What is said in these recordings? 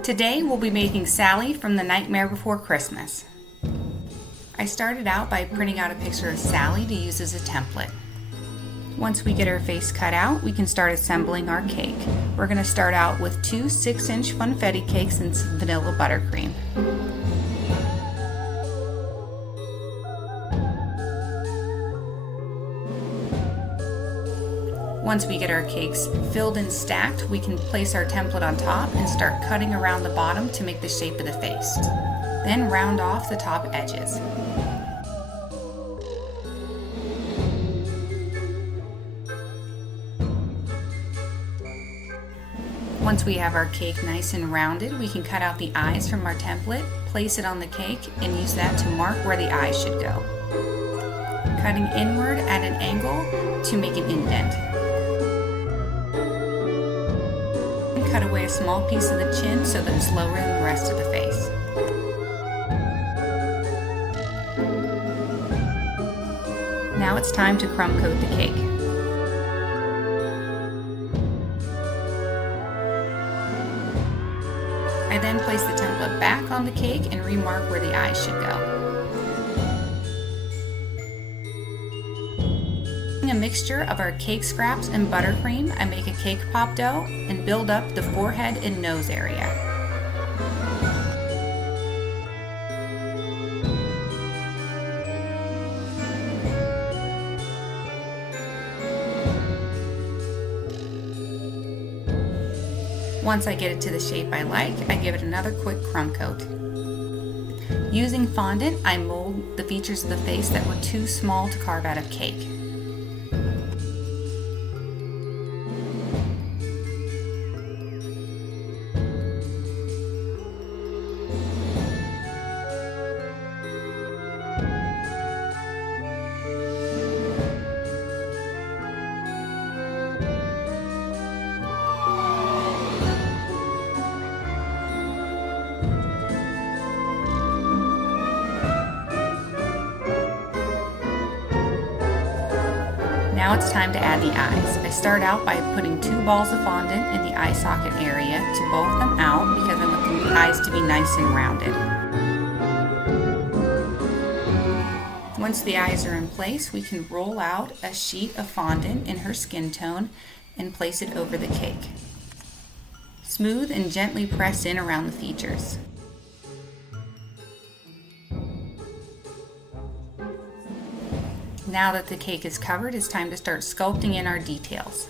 Today we'll be making Sally from The Nightmare Before Christmas. I started out by printing out a picture of Sally to use as a template. Once we get her face cut out, we can start assembling our cake. We're going to start out with 2 6-inch funfetti cakes and some vanilla buttercream. Once we get our cakes filled and stacked, we can place our template on top and start cutting around the bottom to make the shape of the face. Then round off the top edges. Once we have our cake nice and rounded, we can cut out the eyes from our template, place it on the cake, and use that to mark where the eyes should go. Cutting inward at an angle to make an indent. Cut away a small piece of the chin so that it's lower than the rest of the face. Now it's time to crumb coat the cake. I then place the template back on the cake and remark where the eyes should go. A mixture of our cake scraps and buttercream, I make a cake pop dough and build up the forehead and nose area. Once I get it to the shape I like, I give it another quick crumb coat. Using fondant, I mold the features of the face that were too small to carve out of cake. Now it's time to add the eyes. I start out by putting 2 balls of fondant in the eye socket area to bulk them out because I want the eyes to be nice and rounded. Once the eyes are in place, we can roll out a sheet of fondant in her skin tone and place it over the cake. Smooth and gently press in around the features. Now that the cake is covered, it's time to start sculpting in our details.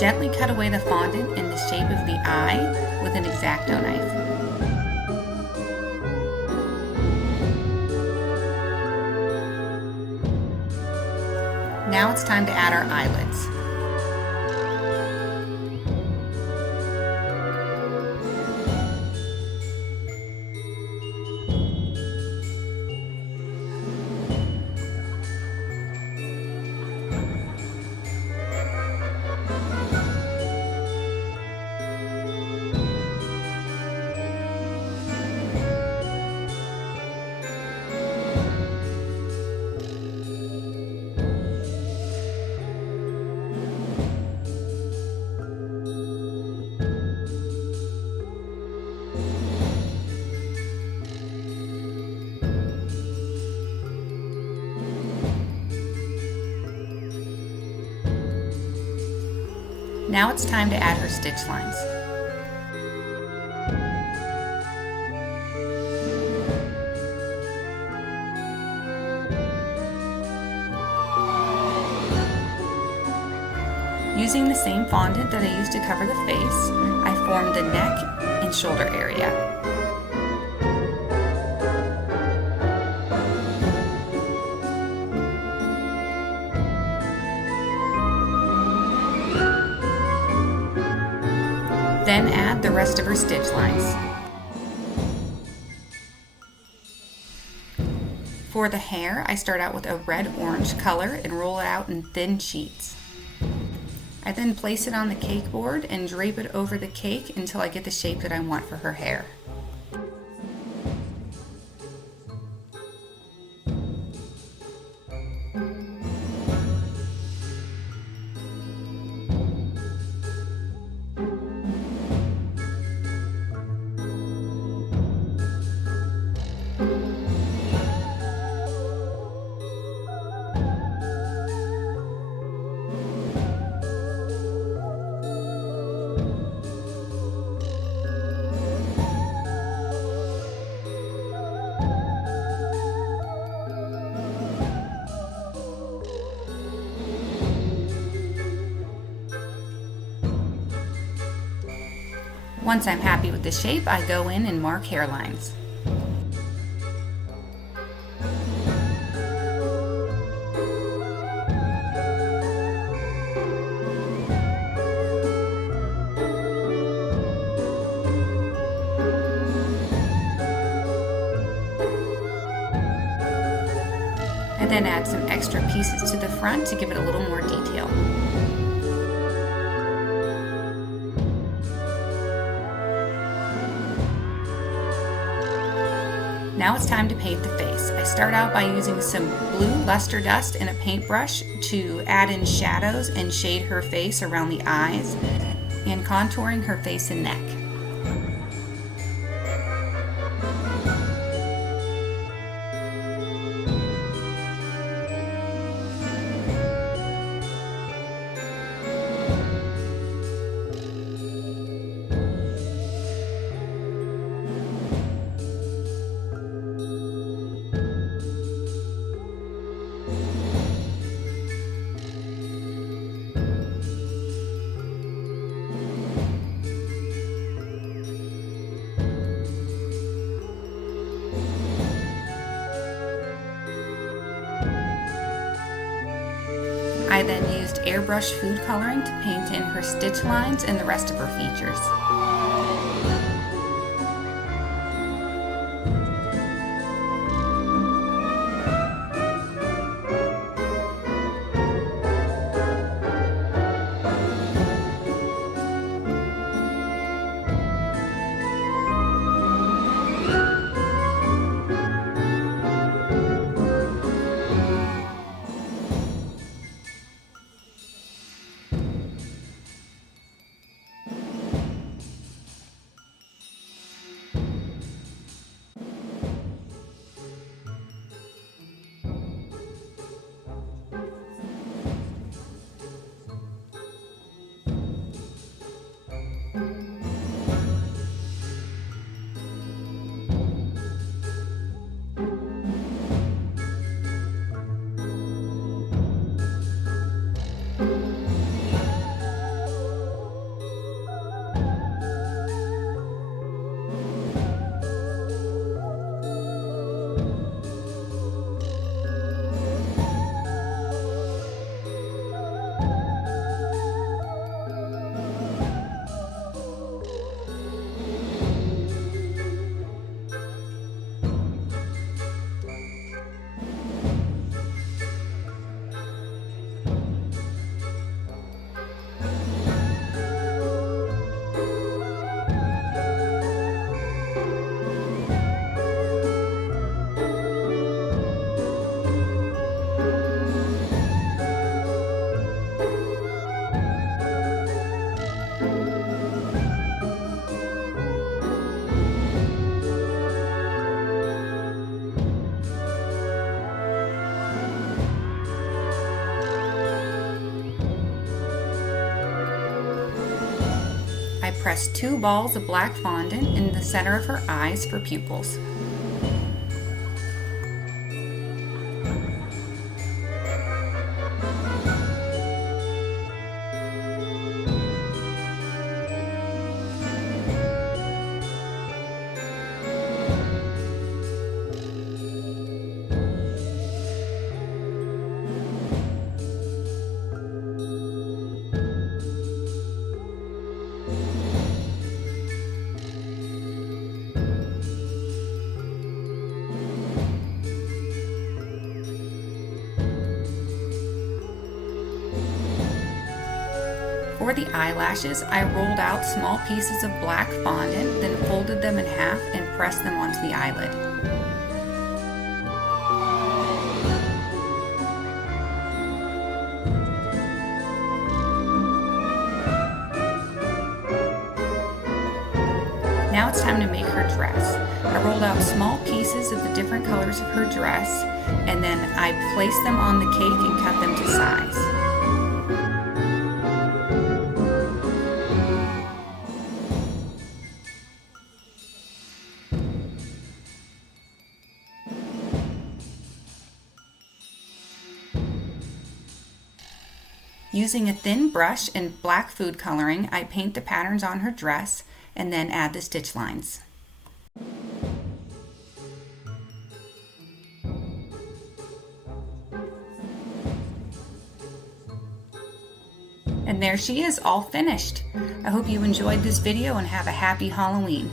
Gently cut away the fondant in the shape of the eye with an X-Acto knife. Now it's time to add our eyelids. Now it's time to add her stitch lines. Using the same fondant that I used to cover the face, I formed the neck and shoulder area. Then add the rest of her stitch lines. For the hair, I start out with a red-orange color and roll it out in thin sheets. I then place it on the cake board and drape it over the cake until I get the shape that I want for her hair. Once I'm happy with the shape, I go in and mark hairlines. I then add some extra pieces to the front to give it a little more detail. Now it's time to paint the face. I start out by using some blue luster dust and a paintbrush to add in shadows and shade her face around the eyes and contouring her face and neck. I then used airbrush food coloring to paint in her stitch lines and the rest of her features. I press 2 balls of black fondant in the center of her eyes for pupils. For the eyelashes, I rolled out small pieces of black fondant, then folded them in half and pressed them onto the eyelid. Now it's time to make her dress. I rolled out small pieces of the different colors of her dress, and then I placed them on the cake and cut them to size. Using a thin brush and black food coloring, I paint the patterns on her dress and then add the stitch lines. And there she is, all finished. I hope you enjoyed this video and have a happy Halloween.